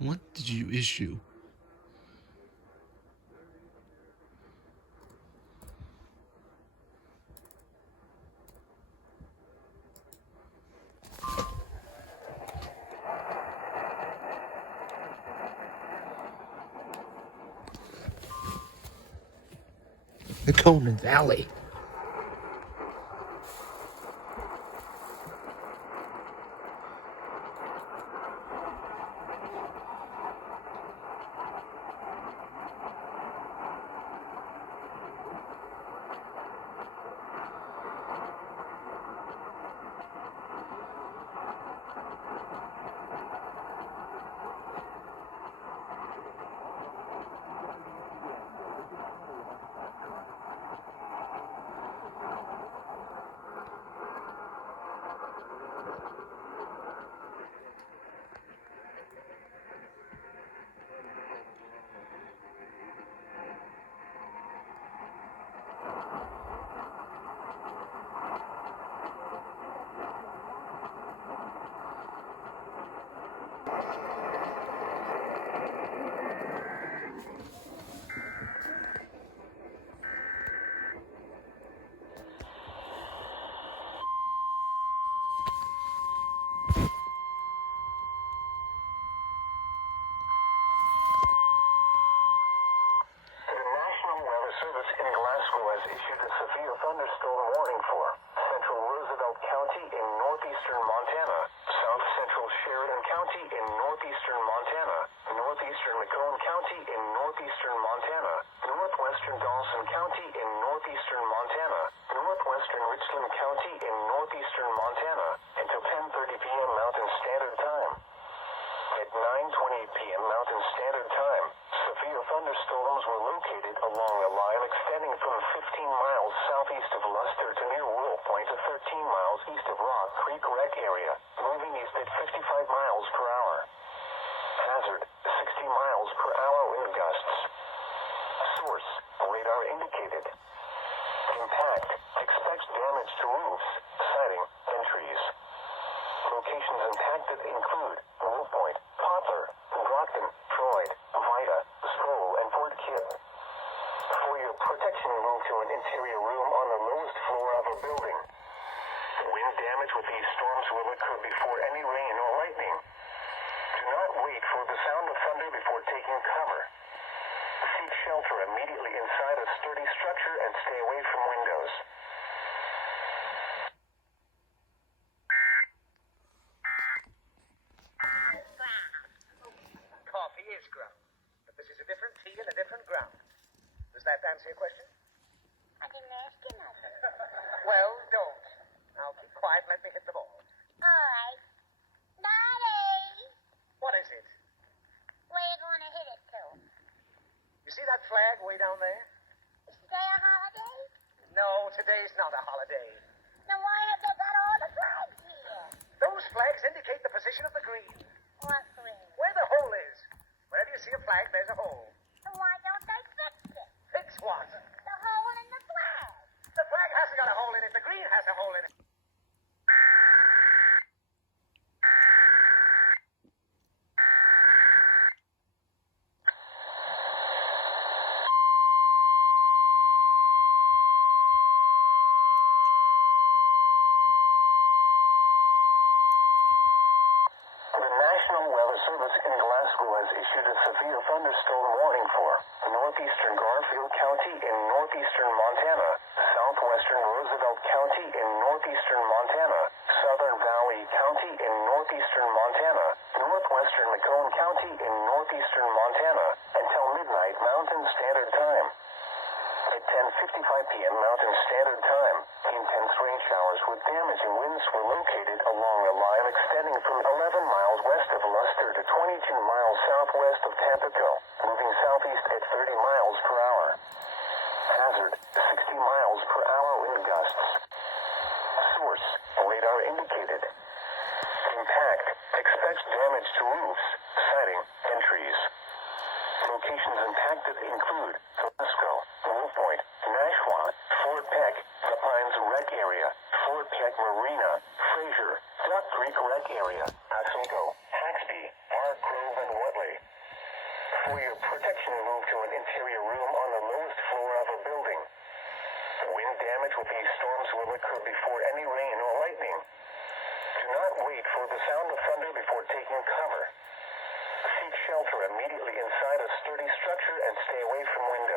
What did you issue? The Conan Valley. Service in Glasgow has issued a severe thunderstorm warning for central Roosevelt County in northeastern Montana, south central Sheridan County in northeastern Montana, northeastern Macomb County in northeastern Montana, northwestern Dawson County in northeastern Montana, northwestern Richland County in northeastern Montana, until 10:30 p.m. Mountain Standard Time. At 9:20 p.m. Mountain Standard Time, severe thunderstorms were located along a line extending from 15 miles southeast of Luster to near Whirl Point to 13 miles east of Rock Creek Rec area, moving east at 55 miles per hour. Hazard, 60 miles per hour wind gusts. Source, radar indicated. Impact, expects damage to roofs, siding, and trees. Locations impacted include Whirl Point, Poplar, Brockton, Troy, Vida, Sproul, and Fort Kidd. For your protection, move to an interior room on the lowest floor of a building. Wind damage with these storms will occur before any rain or lightning. Do not wait for the sound of thunder before taking cover. Seek shelter immediately inside a sturdy structure and stay away from windows. Coffee is ground, but this is a different tea and a different ground. Does that answer your question? I didn't ask you nothing. Well, don't. Now keep quiet and let me hit the ball. All right. Daddy! What is it? Where you gonna hit it to? You see that flag way down there? Is today a holiday? No, today's not a holiday. Then why have they got all the flags here? Those flags indicate the position of the green. What green? Where the hole is. Wherever you see a flag, there's a hole. So why don't they fix it? Fix what? The hole in the flag. The flag hasn't got a hole in it. The green has a hole in it. Service in Glasgow has issued a severe thunderstorm warning for northeastern Garfield County in northeastern Montana, southwestern Roosevelt County in northeastern Montana, southern Valley County in northeastern Montana, northwestern Macomb County in northeastern Montana, until midnight Mountain Standard Time. at 10:55 p.m. Mountain Standard Time. Intense rain showers with damaging winds were located along a line extending from 11 miles west of Luster to 22 miles southwest of Tampico, moving southeast at 30 miles per hour. Hazard, 60 miles per hour wind gusts. Source, radar indicated. Impact, expect damage to roofs, siding, and trees. Locations impacted include Glasgow, Wolf Point, Nashua, Fort Peck, The Pines Rec Area, Fort Peck Marina, Fraser, Duck Creek Rec Area, Oswego, Haxby, Park Grove, and Woodley. For your protection, move to an interior room on the lowest floor of a building. Wind damage with these storms will occur before any rain or lightning. Do not wait for the sound of thunder before taking cover. Seek shelter immediately inside a sturdy structure and stay away from windows.